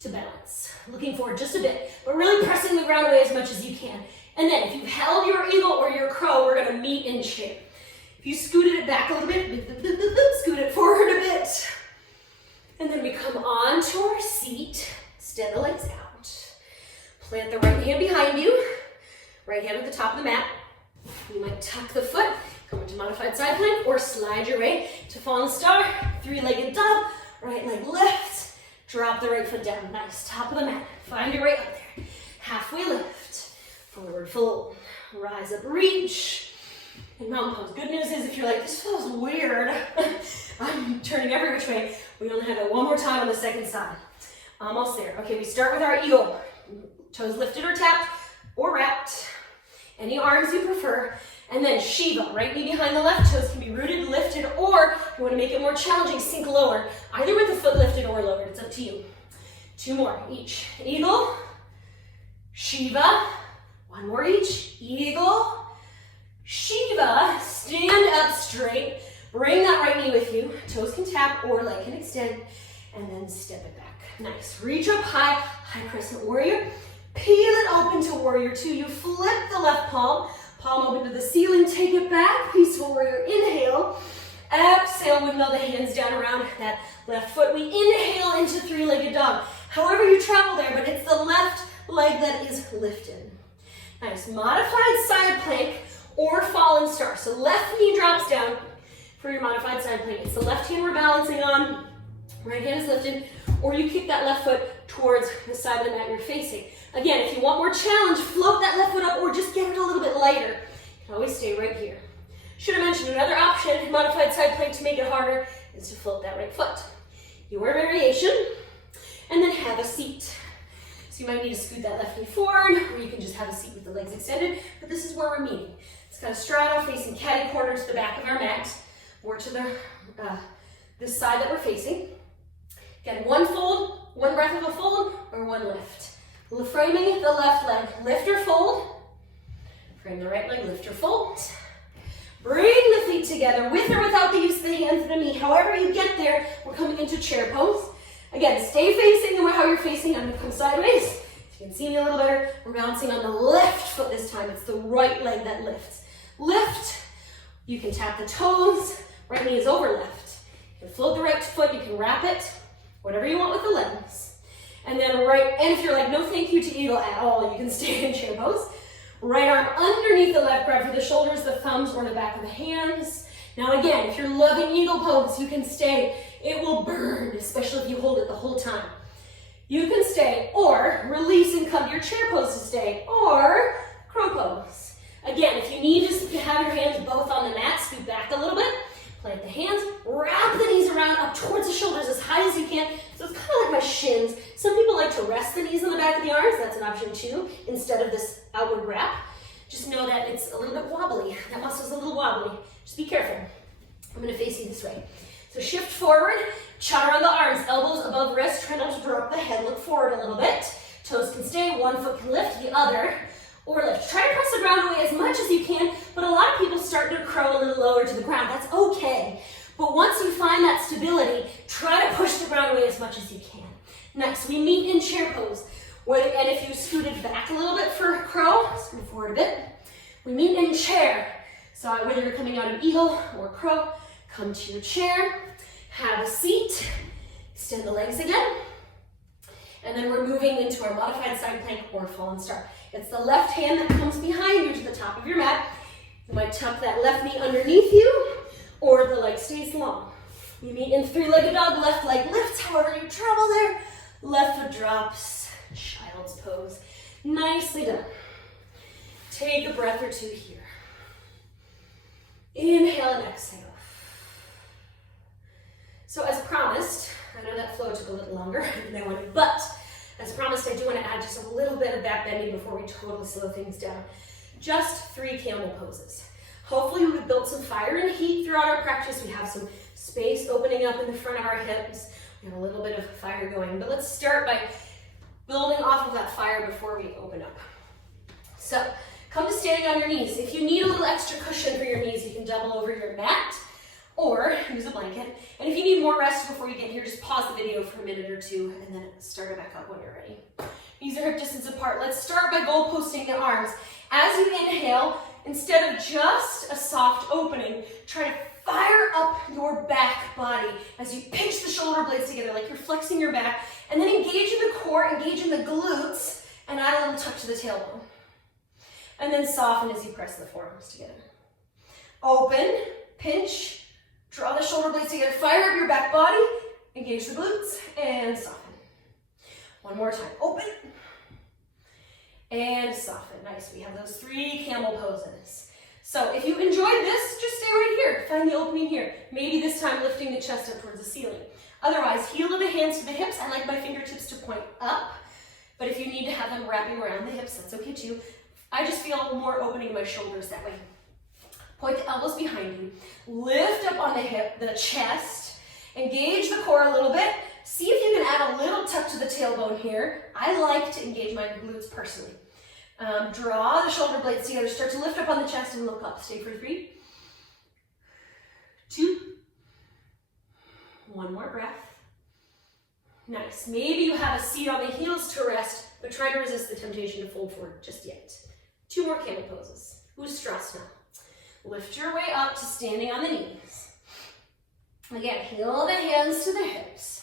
to balance. Looking forward just a bit, but really pressing the ground away as much as you can. And then if you've held your eagle or your crow, we're gonna meet in chair. If you scooted it back a little bit, scoot it forward a bit. And then we come onto our seat, extend the legs out. Plant the right hand behind you, right hand at the top of the mat. You might tuck the foot, come into modified side plank, or slide your way to fallen star, three-legged dog, right leg lifts, drop the right foot down. Nice, top of the mat, find your way up there. Halfway lift, forward fold, rise up, reach, and mountain pose. Good news is if you're like, this feels weird, I'm turning every which way, we only have it one more time on the second side. Almost there. Okay, we start with our eagle. Toes lifted or tapped or wrapped. Any arms you prefer. And then Shiva, right knee behind the left, toes can be rooted, lifted, or if you want to make it more challenging, sink lower, either with the foot lifted or lowered. It's up to you. 2 more each. Eagle, Shiva. 1 more each. Eagle, Shiva. Stand up straight. Bring that right knee with you. Toes can tap or leg can extend. And then step it back. Nice. Reach up high, high crescent warrior. Peel it open to warrior 2. You flip the left palm. Palm open to the ceiling. Take it back. Peaceful warrior. Inhale. Exhale. Wiggle the hands down around that left foot. We inhale into 3-legged dog. However you travel there, but it's the left leg that is lifted. Nice. Modified side plank or fallen star. So left knee drops down for your modified side plank. It's the left hand we're balancing on. Right hand is lifted. Or you kick that left foot towards the side of the mat you're facing. Again, if you want more challenge, float that left foot up or just get it a little bit lighter. You can always stay right here. Should have mentioned another option, modified side plank to make it harder, is to float that right foot. Your variation, and then have a seat. So you might need to scoot that left knee forward, or you can just have a seat with the legs extended, but this is where we're meeting. It's kind of straddle, facing catty corner to the back of our mat, or to the this side that we're facing. Again, 1 fold, 1 breath of a fold, or 1 lift. Framing the left leg, lift or fold. Frame the right leg, lift or fold. Bring the feet together with or without the use of the hands and the knee. However you get there, we're coming into chair pose. Again, stay facing how you're facing. I'm gonna come sideways. If you can see me a little better, we're balancing on the left foot this time. It's the right leg that lifts. Lift, you can tap the toes. Right knee is over left. You can float the right foot, you can wrap it. Whatever you want with the legs. And then and if you're like, no thank you to eagle at all, you can stay in chair pose. Right arm underneath the left, grab for the shoulders, the thumbs, or the back of the hands. Now again, if you're loving eagle pose, you can stay. It will burn, especially if you hold it the whole time. You can stay, or release and come to your chair pose to stay, or crow pose. Again, if you need to have your hands both on the mat, scoot back a little bit. Plant the hands, wrap the knees around up towards the shoulders as high as you can. So it's kind of like my shins. Some people like to rest the knees on the back of the arms. That's an option too, instead of this outward wrap. Just know that it's a little bit wobbly. That muscle's a little wobbly. Just be careful. I'm gonna face you this way. So shift forward, chaturanga arms, elbows above wrist. Try not to drop the head, look forward a little bit. Toes can stay, 1 foot can lift, the other. Or lift. Try to press the ground away as much as you can, but a lot of people start to crow a little lower to the ground. That's okay. But once you find that stability, try to push the ground away as much as you can. Next, we meet in chair pose. And if you scooted back a little bit for crow, scoot forward a bit. We meet in chair. So whether you're coming out of eagle or crow, come to your chair, have a seat, extend the legs again. And then we're moving into our modified side plank or fallen star. It's the left hand that comes behind you to the top of your mat. You might tuck that left knee underneath you, or the leg stays long. We meet in 3-legged dog, left leg lifts, however you travel there. Left foot drops, child's pose. Nicely done. Take a breath or 2 here. Inhale and exhale. So as promised, I know that flow took a little longer than I wanted, but as promised, I do want to add just a little bit of back bending before we totally slow things down. Just 3 camel poses. Hopefully we've built some fire and heat throughout our practice. We have some space opening up in the front of our hips. We have a little bit of fire going, but let's start by building off of that fire before we open up. So come to standing on your knees. If you need a little extra cushion for your knees, you can double over your mat or use a blanket. And if you need more rest before you get here, just pause the video for a minute or 2 and then start it back up when you're ready. Knees are hip distance apart. Let's start by goal posting the arms. As you inhale, instead of just a soft opening, try to fire up your back body as you pinch the shoulder blades together like you're flexing your back, and then engage in the core, engage in the glutes, and add a little touch to the tailbone. And then soften as you press the forearms together. Open, pinch, draw the shoulder blades together, fire up your back body, engage the glutes, and soften. One more time. Open, and soften. Nice. We have those 3 camel poses. So if you enjoyed this, just stay right here. Find the opening here. Maybe this time lifting the chest up towards the ceiling. Otherwise, heel of the hands to the hips. I like my fingertips to point up, but if you need to have them wrapping around the hips, that's okay too. I just feel more opening my shoulders that way. Point the elbows behind you. Lift up on the hip, the chest. Engage the core a little bit. See if you can add a little tuck to the tailbone here. I like to engage my glutes personally. Draw the shoulder blades together. Start to lift up on the chest and look up. Stay for 3, 2, 1 more breath. Nice. Maybe you have a seat on the heels to rest, but try to resist the temptation to fold forward just yet. 2 more camel poses. Ustrasana. Lift your way up to standing on the knees. Again, heel the hands to the hips.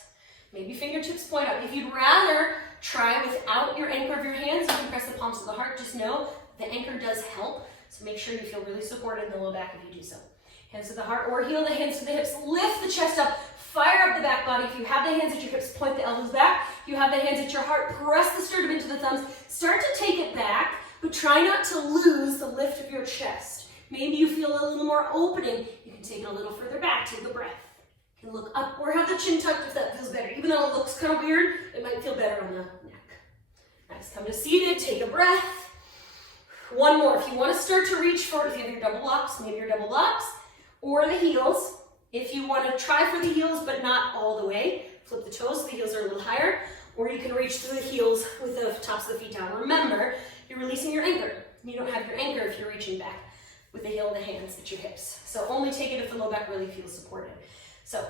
Maybe fingertips point up. If you'd rather try without your anchor of your hands, you can press the palms of the heart. Just know the anchor does help, so make sure you feel really supported in the low back if you do so. Hands to the heart or heel the hands to the hips. Lift the chest up. Fire up the back body. If you have the hands at your hips, point the elbows back. If you have the hands at your heart, press the sternum into the thumbs. Start to take it back, but try not to lose the lift of your chest. Maybe you feel a little more opening. You can take it a little further back. Take a breath. You can look up or have the chin tucked if that feels better. Even though it looks kind of weird, it might feel better on the neck. Nice. Come to seated. Take a breath. 1 more. If you want to start to reach forward, if you have your double blocks, maybe your double blocks, or the heels. If you want to try for the heels, but not all the way, flip the toes so the heels are a little higher, or you can reach through the heels with the tops of the feet down. Remember, you're releasing your anchor. You don't have your anchor if you're reaching back with the heel of the hands at your hips. So only take it if the low back really feels supported. So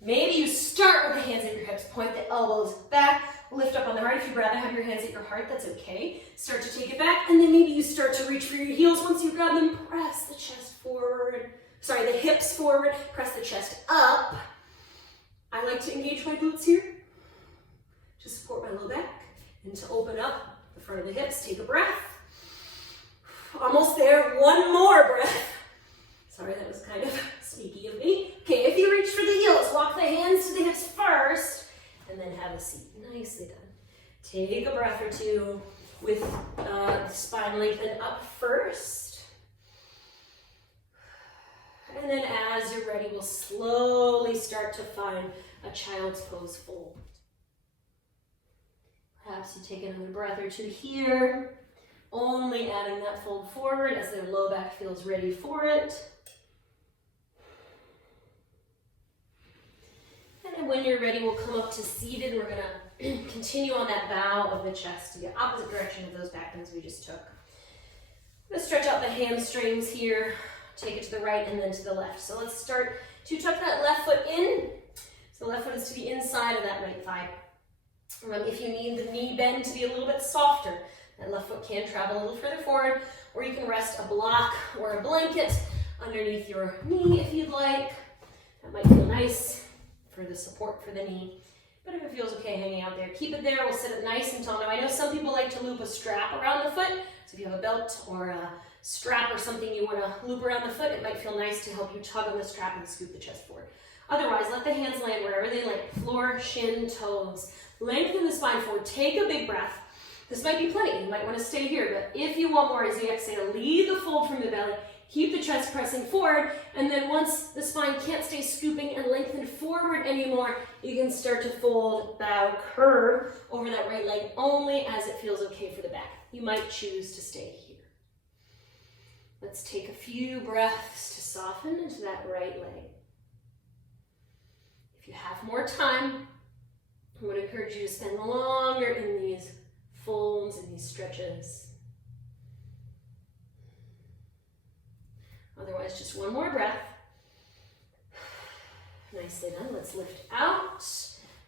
maybe you start with the hands at your hips, point the elbows back, lift up on the heart. If you'd rather have your hands at your heart, that's okay. Start to take it back, and then maybe you start to reach for your heels. Once you grab them, press the chest forward. Sorry, the hips forward, press the chest up. I like to engage my glutes here to support my low back and to open up the front of the hips. Take a breath. Almost there. 1 more breath. Sorry, that was kind of sneaky of me. Okay, if you reach for the heels, walk the hands to the hips first, and then have a seat. Nicely done. Take a breath or 2 with the spine lengthened up first. And then as you're ready, we'll slowly start to find a child's pose fold. Perhaps you take another breath or 2 here, only adding that fold forward as their low back feels ready for it. And then when you're ready, we'll come up to seated. We're going to continue on that bow of the chest to the opposite direction of those back bends we just took. I'm going to stretch out the hamstrings here. Take it to the right and then to the left. So let's start to tuck that left foot in. So the left foot is to the inside of that right thigh. If you need the knee bend to be a little bit softer, that left foot can travel a little further forward, or you can rest a block or a blanket underneath your knee if you'd like. That might feel nice for the support for the knee. But if it feels okay hanging out there, keep it there. We'll sit it nice and tall. Now I know some people like to loop a strap around the foot. So if you have a belt or a strap or something you want to loop around the foot, it might feel nice to help you tug on the strap and scoop the chest forward. Otherwise, let the hands land wherever they like. Floor, shin, toes. Lengthen the spine forward. Take a big breath. This might be plenty. You might want to stay here, but if you want more, as you exhale, lead the fold from the belly. Keep the chest pressing forward, and then once the spine can't stay scooping and lengthened forward anymore, you can start to fold, bow, curve over that right leg only as it feels okay for the back. You might choose to stay here. Let's take a few breaths to soften into that right leg. If you have more time, I would encourage you to spend longer in these folds and these stretches. Otherwise, just 1 more breath. Nicely done. Let's lift out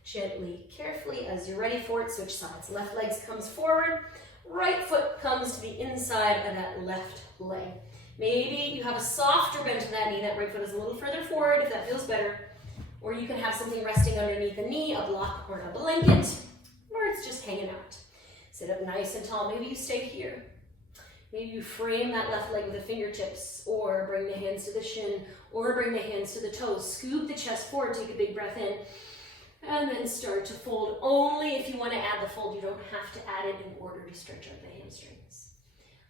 gently, carefully. As you're ready for it, switch sides. Left leg comes forward. Right foot comes to the inside of that left leg. Maybe you have a softer bend to that knee. That right foot is a little further forward if that feels better. Or you can have something resting underneath the knee, a block or a blanket, or it's just hanging out. Sit up nice and tall. Maybe you stay here. Maybe you frame that left leg with the fingertips, or bring the hands to the shin, or bring the hands to the toes. Scoop the chest forward, take a big breath in, and then start to fold. Only if you want to add the fold, you don't have to add it in order to stretch out the hamstrings.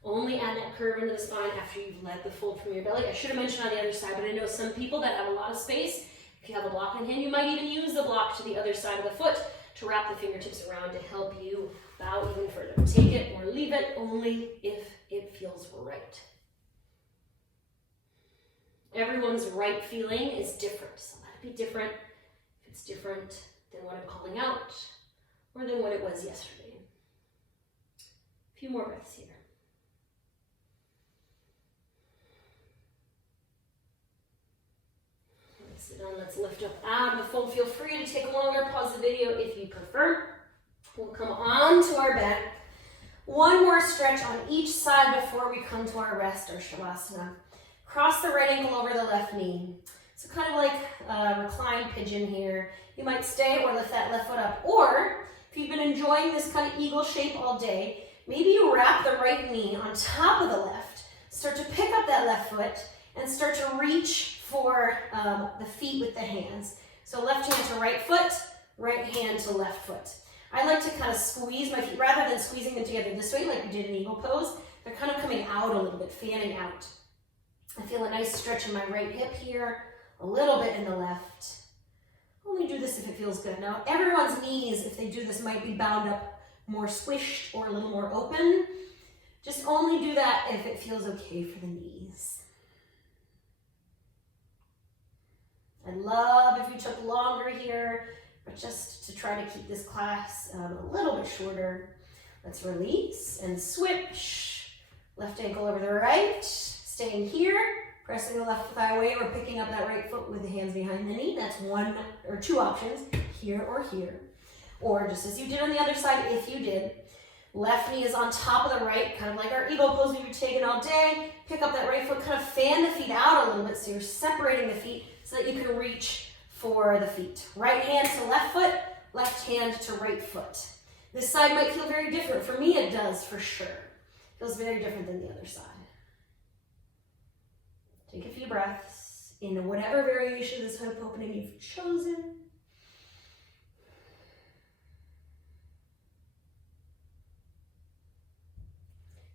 Only add that curve into the spine after you've let the fold from your belly. I should have mentioned on the other side, but I know some people that have a lot of space. If you have a block in hand, you might even use the block to the other side of the foot to wrap the fingertips around to help you bow even further. Take it or leave it only if it feels right. Everyone's right feeling is different, so let it be different if it's different than what I'm calling out or than what it was yesterday. A few more breaths here. Let's sit down, let's lift up out of the fold. Feel free to take a longer, pause the video if you prefer. We'll come onto our bed. One more stretch on each side before we come to our rest, or Shavasana. Cross the right ankle over the left knee. So kind of like a reclined pigeon here. You might stay or lift that left foot up. Or if you've been enjoying this kind of eagle shape all day, maybe you wrap the right knee on top of the left. Start to pick up that left foot and start to reach for the feet with the hands. So left hand to right foot, right hand to left foot. I like to kind of squeeze my feet, rather than squeezing them together this way like we did in eagle pose, they're kind of coming out a little bit, fanning out. I feel a nice stretch in my right hip here, a little bit in the left. Only do this if it feels good. Now, everyone's knees, if they do this, might be bound up more squished or a little more open. Just only do that if it feels okay for the knees. I'd love if you took longer here, but just to try to keep this class a little bit shorter. Let's release and switch. Left ankle over the right, staying here, pressing the left thigh away or picking up that right foot with the hands behind the knee. That's one or two options, here or here. Or just as you did on the other side, if you did. Left knee is on top of the right, kind of like our eagle pose we've taken all day. Pick up that right foot, kind of fan the feet out a little bit so you're separating the feet so that you can reach for the feet. Right hand to left foot, left hand to right foot. This side might feel very different. For me, it does for sure. It feels very different than the other side. Take a few breaths in whatever variation of this hip opening you've chosen.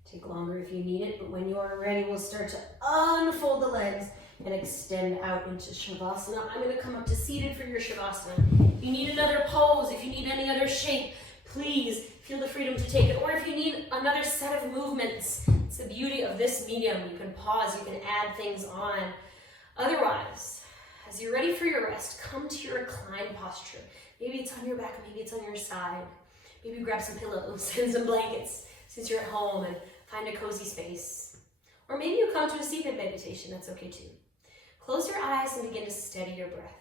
Take longer if you need it, but when you are ready, we'll start to unfold the legs and extend out into Shavasana. I'm going to come up to seated for your Shavasana. If you need another pose, if you need any other shape, please feel the freedom to take it. Or if you need another set of movements, it's the beauty of this medium. You can pause, you can add things on. Otherwise, as you're ready for your rest, come to your reclined posture. Maybe it's on your back, maybe it's on your side. Maybe grab some pillows and some blankets since you're at home and find a cozy space. Or maybe you come to a seated meditation, that's okay too. Close your eyes and begin to steady your breath.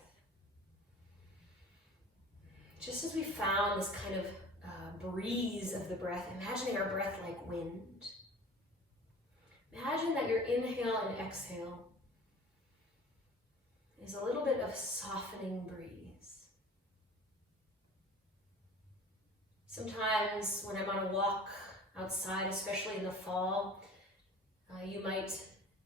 Just as we found this kind of breeze of the breath, imagining our breath like wind. Imagine that your inhale and exhale is a little bit of softening breeze. Sometimes when I'm on a walk outside, especially in the fall, you might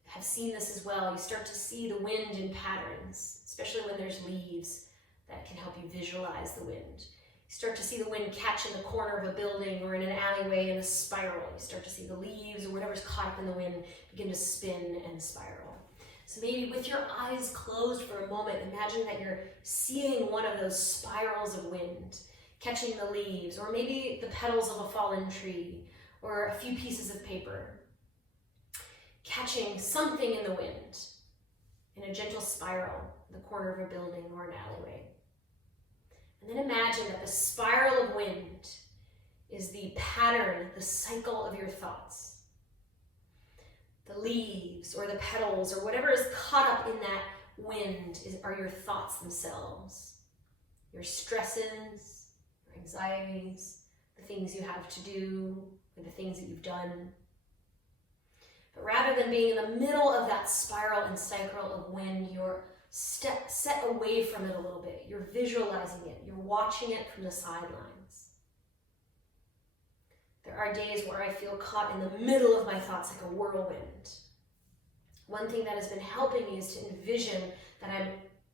have seen this as well. You start to see the wind in patterns, especially when there's leaves that can help you visualize the wind. You start to see the wind catch in the corner of a building or in an alleyway in a spiral. You start to see the leaves or whatever's caught up in the wind begin to spin and spiral. So maybe with your eyes closed for a moment, imagine that you're seeing one of those spirals of wind, catching the leaves, or maybe the petals of a fallen tree, or a few pieces of paper, catching something in the wind, in a gentle spiral in the corner of a building or an alleyway. And then imagine that the spiral of wind is the pattern, the cycle of your thoughts. The leaves or the petals or whatever is caught up in that wind are your thoughts themselves. Your stresses, your anxieties, the things you have to do, or the things that you've done. But rather than being in the middle of that spiral and cycle of wind, you're set away from it a little bit. You're visualizing it. You're watching it from the sidelines. There are days where I feel caught in the middle of my thoughts like a whirlwind. One thing that has been helping me is to envision that I'm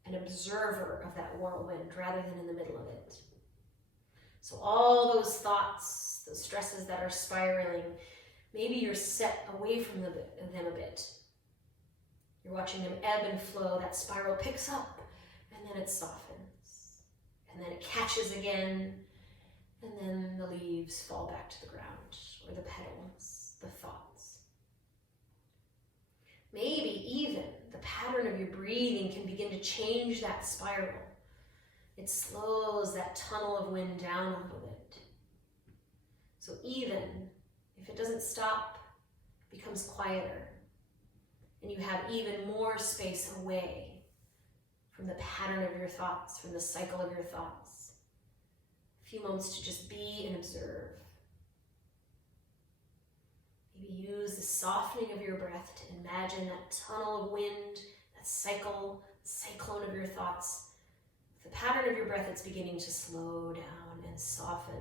an observer of that whirlwind rather than in the middle of it. So all those thoughts, those stresses that are spiraling, maybe you're set away from them a bit. You're watching them ebb and flow. That spiral picks up, and then it softens. And then it catches again, and then the leaves fall back to the ground, or the petals, the thoughts. Maybe even the pattern of your breathing can begin to change that spiral. It slows that tunnel of wind down a little bit. So even if it doesn't stop, it becomes quieter, and you have even more space away from the pattern of your thoughts, from the cycle of your thoughts. A few moments to just be and observe. Maybe use the softening of your breath to imagine that tunnel of wind, that cycle, the cyclone of your thoughts. The pattern of your breath, it's beginning to slow down and soften.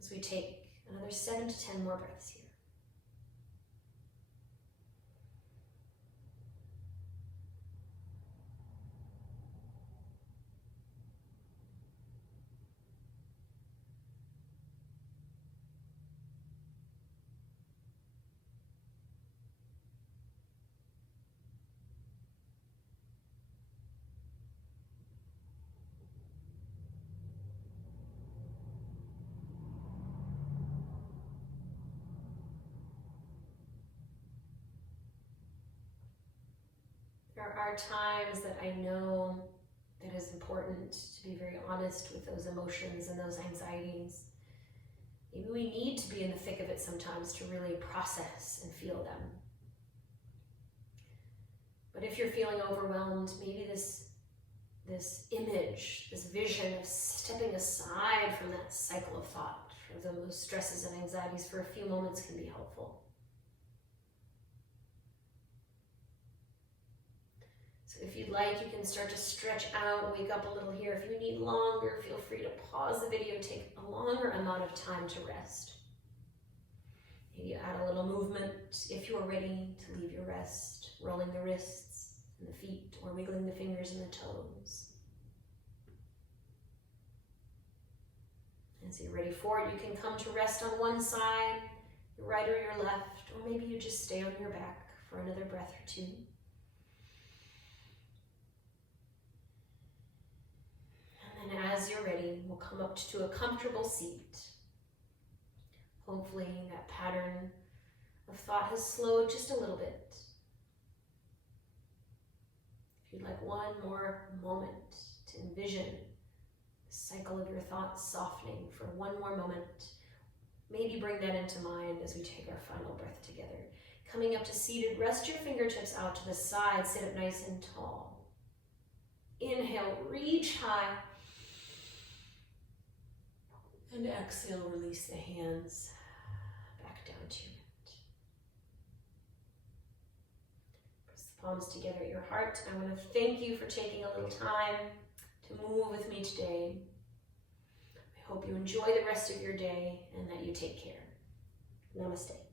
As we take another 7 to 10 more breaths here. There are times that I know that it's important to be very honest with those emotions and those anxieties. Maybe we need to be in the thick of it sometimes to really process and feel them. But if you're feeling overwhelmed, maybe this image, this vision of stepping aside from that cycle of thought, for those stresses and anxieties for a few moments can be helpful. So if you'd like, you can start to stretch out, wake up a little here. If you need longer, feel free to pause the video, take a longer amount of time to rest. Maybe add a little movement if you're ready to leave your rest, rolling the wrists and the feet, or wiggling the fingers and the toes. As you're ready for it, you can come to rest on one side, your right or your left, or maybe you just stay on your back for another breath or two. And as you're ready, we'll come up to a comfortable seat. Hopefully that pattern of thought has slowed just a little bit. If you'd like one more moment to envision the cycle of your thoughts softening for one more moment, maybe bring that into mind as we take our final breath together. Coming up to seated, rest your fingertips out to the side, sit up nice and tall. Inhale, reach high. And exhale, release the hands back down to your mat. Press the palms together at your heart. I want to thank you for taking a little time to move with me today. I hope you enjoy the rest of your day and that you take care. Namaste.